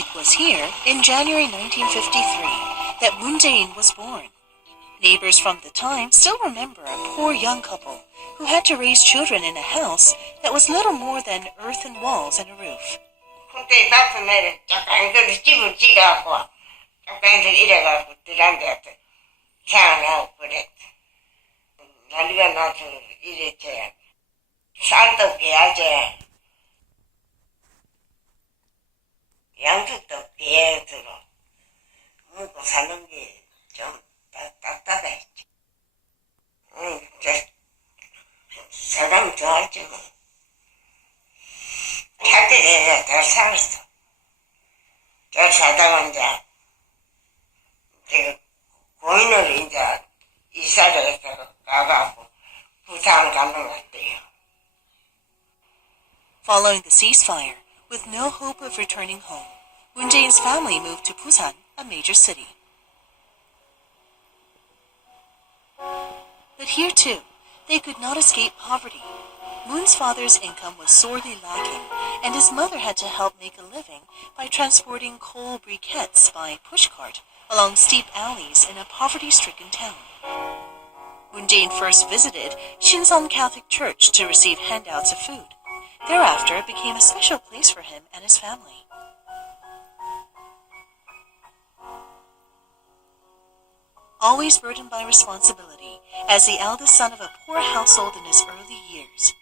It was here, in January 1953, that Moon was born. Neighbors from the time still remember a poor young couple who had to raise children in a house that was little more than earthen walls and a roof. 그때 나서는 약간 그 집을 지어갖고 약간 이래갖고 들한테 태어나고 그랬어. 난리가 나서 이랬지. 쌀도 배야지. 양식도 배에서 먹고 사는 게 좀 답답했지. 사람 좋아하지 뭐. 찾게 잘 살았어. 잘 살다가 이제 고인을 이제 이사를 해서 가가고 부산 가는 것 같아요. Following the ceasefire, with no hope of returning home, Moon Jae-in's family moved to Busan, a major city. But here too, they could not escape poverty. Moon's father's income was sorely lacking, and his mother had to help make a living by transporting coal briquettes by pushcart along steep alleys in a poverty-stricken town. Moon Jae-in first visited Shinseon Catholic Church to receive handouts of food. Thereafter, it became a special place for him and his family. Always burdened by responsibility, as the eldest son of a poor household in his early years,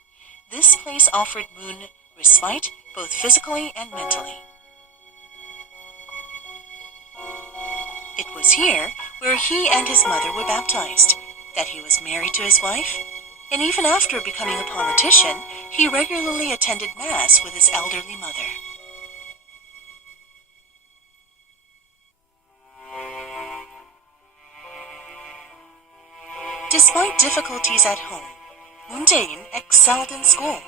this place offered Moon respite both physically and mentally. It was here where he and his mother were baptized, that he was married to his wife, and even after becoming a politician, he regularly attended Mass with his elderly mother. Despite difficulties at home, Moon Jae-in excelled in school.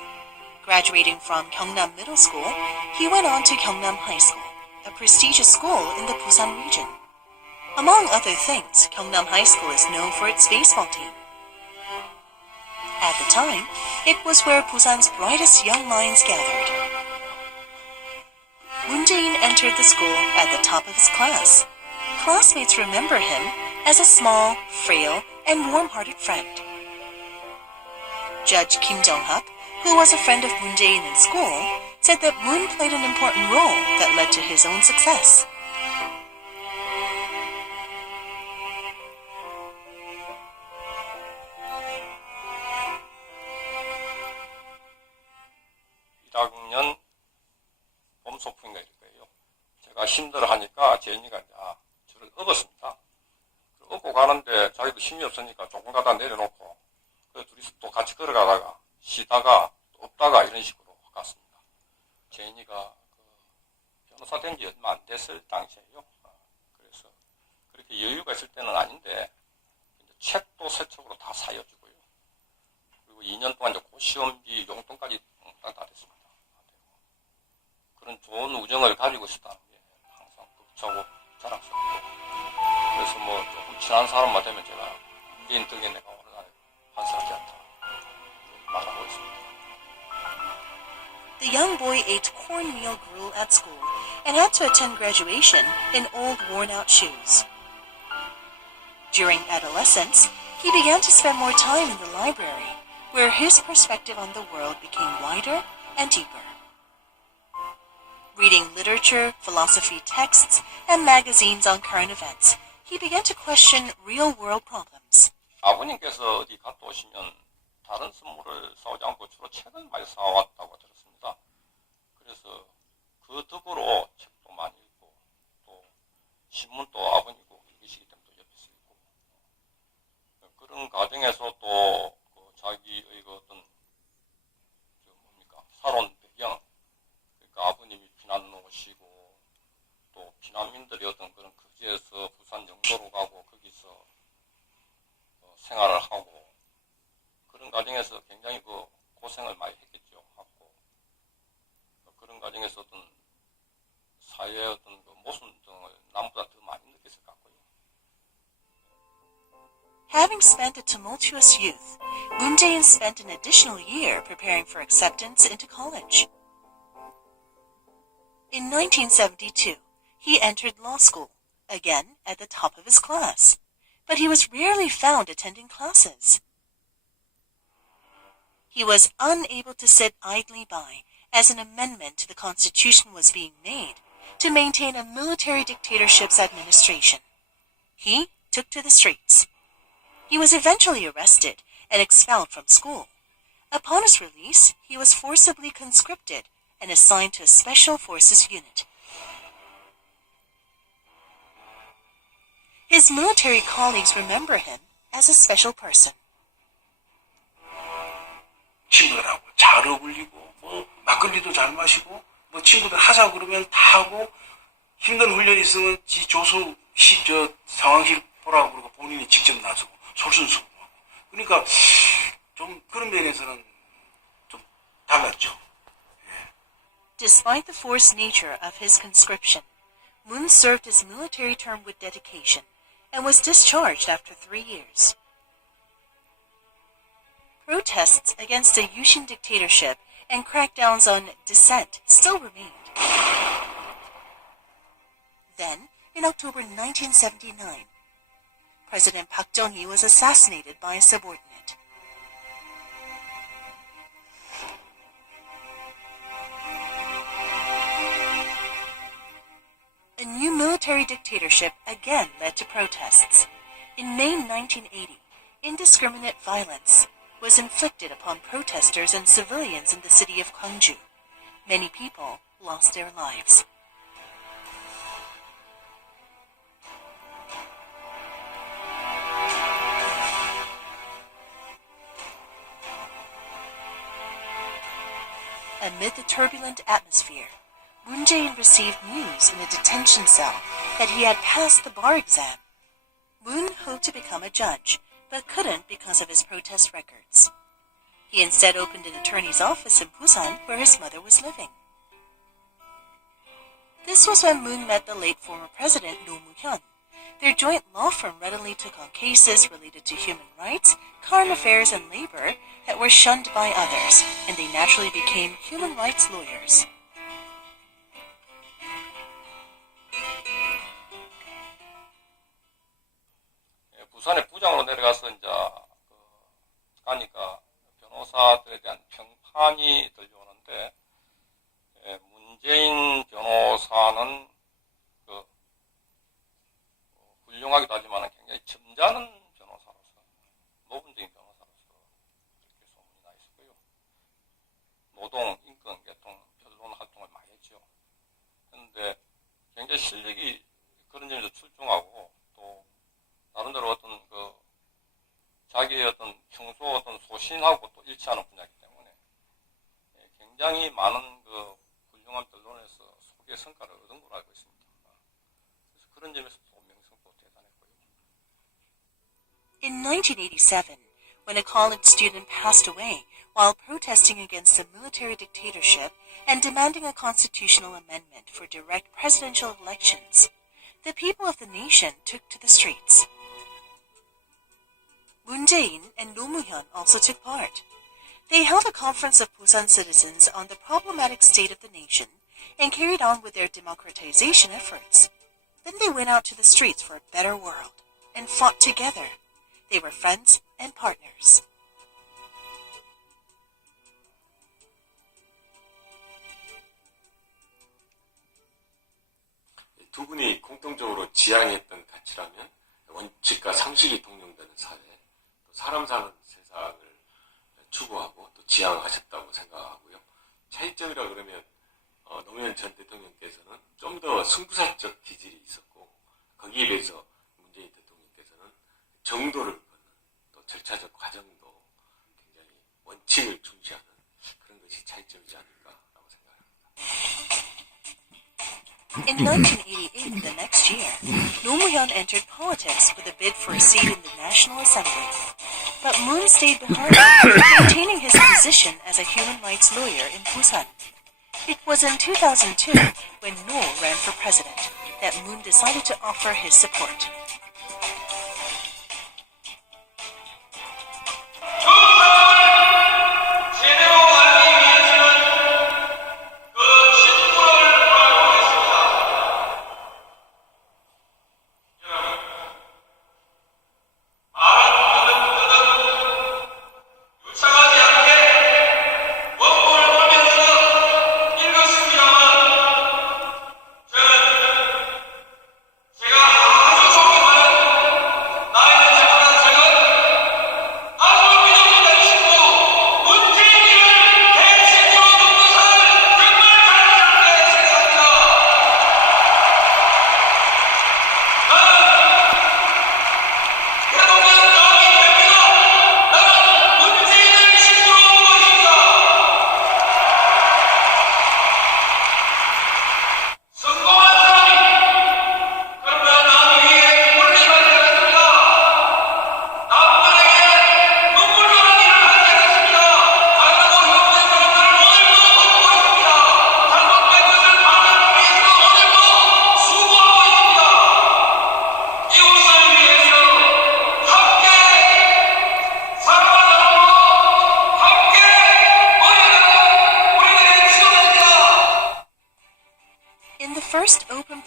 Graduating from Gyeongnam Middle School, he went on to Gyeongnam High School, a prestigious school in the Busan region. Among other things, Gyeongnam High School is known for its baseball team. At the time, it was where Busan's brightest young minds gathered. Moon Jae-in entered the school at the top of his class. Classmates remember him as a small, frail, and warm-hearted friend. Judge Kim Jong-hak, who was a friend of Moon Jae-in in school, said that Moon played an important role that led to his own success. 소풍인가 이럴 거예요. 제가 힘들어하니까 제인이가 이제 저를 업었습니다. 업고 가는데 자기도 힘이 없으니까 조금 가다 내려놓고 그 둘이서 또 같이 걸어가다가 쉬다가 또 업다가 이런 식으로 갔습니다. 제인이가 변호사 된 지 얼마 안 됐을 당시에요. 그래서 그렇게 여유가 있을 때는 아닌데 책도 새 책으로 다 사여주고요. 그리고 2년 동안 이제 고시원비 용돈까지 다 됐습니다. 그런 좋은 우정을 가지고 있었다는 게 항상 벅차고 자랑스럽고, 그래서 뭐 조금 친한 사람만 되면 제가 문재인 덕에 내가 오늘날 환스럽지 않다 말하고 있습니다. The young boy ate cornmeal gruel at school and had to attend graduation in old worn-out shoes. During adolescence, he began to spend more time in the library, where his perspective on the world became wider and deeper. Reading literature, philosophy texts, and magazines on current events, he began to question real-world problems. 아버님께서 어디 갔다 오시면 다른 선물을 사오지 않고 주로 책을 많이 사왔다고 들었습니다. 그래서 그 덕으로 책도 많이 읽고 또 신문도 아버님고 읽으시기 때문에 또 옆에서 읽고, 그런 과정에서 또 자기의 어떤 살아온 배경, 그러니까 아버님이 피난 오시고 또 피난민들이 어떤 그런 거지에서 부산 영도로 가고 거기서 생활을 하고, 그런 과정에서 굉장히 고생을 많이 했겠죠. 하고 그런 과정에서 어떤 사회의 어떤 모순 등을 남보다 더 많이 느꼈을 것 같고요. Having spent a tumultuous youth, Moon Jae-in spent an additional year preparing for acceptance into college. In 1972, he entered law school, again at the top of his class, but he was rarely found attending classes. He was unable to sit idly by as an amendment to the Constitution was being made to maintain a military dictatorship's administration. He took to the streets. He was eventually arrested and expelled from school. Upon his release, he was forcibly conscripted and assigned to a special forces unit. His military colleagues remember him as a special person. 친구들하고 잘 어울리고 막걸리도 잘 마시고 친구들 하자 그러면 다 하고 힘든 훈련이 있으면 지 조수 상황실 보라고 그러고 본인이 직접 나서고 솔선수범하고 그러니까 좀 그런 면에서는 좀 달랐죠. Despite the forced nature of his conscription, Moon served his military term with dedication and was discharged after 3 years. Protests against the Yushin dictatorship and crackdowns on dissent still remained. Then, in October 1979, President Park Geun-hye was assassinated by a subordinate. A new military dictatorship again led to protests. In May 1980, indiscriminate violence was inflicted upon protesters and civilians in the city of Gwangju. Many people lost their lives. Amid the turbulent atmosphere, Moon Jae-in received news in a detention cell that he had passed the bar exam. Moon hoped to become a judge, but couldn't because of his protest records. He instead opened an attorney's office in Busan, where his mother was living. This was when Moon met the late former president Roh Moo-hyun. Their joint law firm readily took on cases related to human rights, current affairs, and labor that were shunned by others, and they naturally became human rights lawyers. 부산에 부장으로 내려가서 이제 가니까 변호사들에 대한 평판이 들려오는데 문재인 변호사는 훌륭하기도 하지만 굉장히 점잖은 변호사로서 모범적인 변호사로서 그렇게 소문이 나 있었고요. 노동, 인권, 개통, 변론 활동을 많이 했죠. 그런데 굉장히 실력이 그런 점에서 출중하고 또 나름대로 어떤 자기의 어떤 평소 어떤 소신하고 또 일치하는 분야이기 때문에 굉장히 많은 훌륭한 변론에서 소기의 성과를 얻은 걸로 알고 있습니다. 그래서 그런 점에서 또 명성도 대단했고요. In 1987, when a college student passed away while protesting against the military dictatorship and demanding a constitutional amendment for direct presidential elections, the people of the nation took to the streets. Moon Jae-in and Roh Moo-hyun also took part. They held a conference of Busan citizens on the problematic state of the nation and carried on with their democratization efforts. Then they went out to the streets for a better world and fought together. They were friends and partners. 두 분이 공통적으로 지향했던 가치라면 원칙과 상식이 통용되는 사회, 또 사람 사는 세상을 추구하고 또 지향하셨다고 생각하고요. 차이점이라 그러면 노무현 전 대통령께서는 좀 더 승부사적 기질이 있었고 거기에 비해서 문재인 대통령께서는 정도를 걷는 또 절차적 과정도 굉장히 원칙을 중시하는 그런 것이 차이점이지 않을까라고 생각합니다. In 1988, the next year, Roh Moo-hyun entered politics with a bid for a seat in the National Assembly. But Moon stayed behind, maintaining his position as a human rights lawyer in Busan. It was in 2002, when Roh ran for president, that Moon decided to offer his support.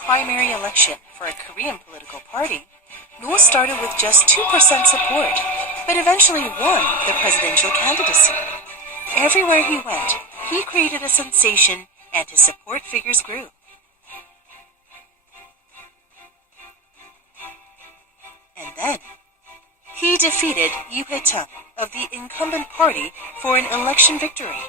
primary election for a Korean political party, No started with just 2% support, but eventually won the presidential candidacy. Everywhere he went, he created a sensation and his support figures grew. And then, he defeated Lee Hae-chang of the incumbent party for an election victory.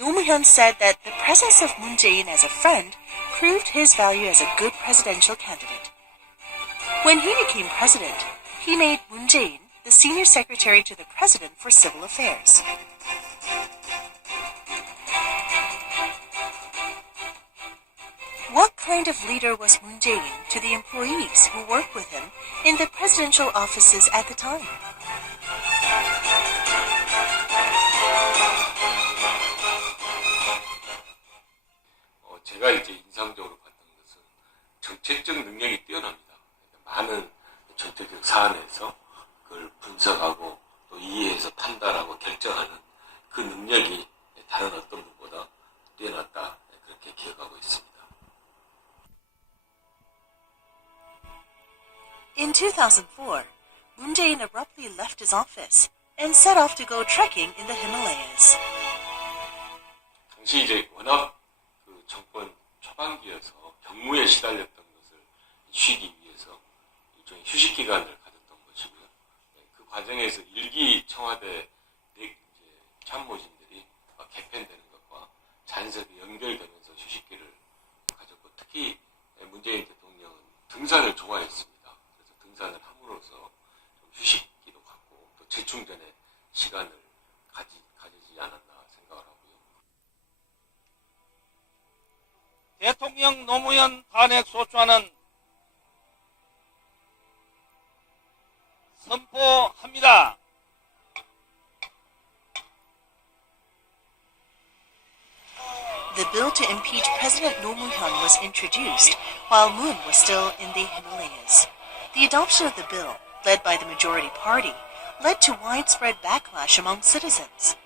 Nomuhyun said that the presence of Moon Jae-in as a friend proved his value as a good presidential candidate. When he became president, he made Moon Jae-in the senior secretary to the president for civil affairs. What kind of leader was Moon Jae-in to the employees who worked with him in the presidential offices at the time? 제가 이제 인상적으로 봤던 것은 정책적 능력이 뛰어납니다. 많은 정책적 사안에서 그걸 분석하고 또 이해해서 판단하고 결정하는 그 능력이 다른 어떤 분보다 뛰어났다, 그렇게 기억하고 있습니다. In 2004, Moon Jae-in abruptly left his office and set off to go trekking in the Himalayas. 당시 이제 워낙 그 정권 초반기여서 경무에 시달렸던 것을 쉬기 위해서 일종의 휴식 기간을 가졌던 것이고요. 그 과정에서 일기 청와대 참모진들이 개편되는 것과 자연스럽게 연결되면서 휴식기를 가졌고, 특히 문재인 대통령은 등산을 좋아했습니다. 그래서 등산을 함으로써 좀 휴식기도 갖고 또 재충전의 시간을 가지지 않았나 생각을 하고요. 대통령 노무현 탄핵 소추안은 선포합니다. The bill to impeach President Roh Moo-hyun was introduced while Moon was still in the Himalayas. The adoption of the bill, led by the majority party, led to widespread backlash among citizens.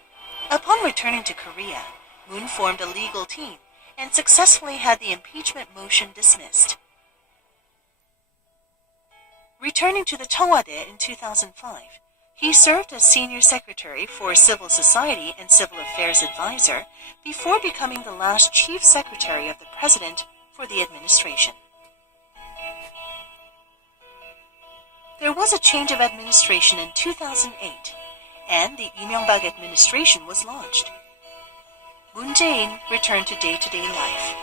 Upon returning to Korea, Moon formed a legal team and successfully had the impeachment motion dismissed. Returning to the Cheongwade in 2005, he served as Senior Secretary for Civil Society and Civil Affairs Advisor before becoming the last Chief Secretary of the President for the administration. There was a change of administration in 2008, and the Lee Myung-bak administration was launched. Moon Jae-in returned to day-to-day life.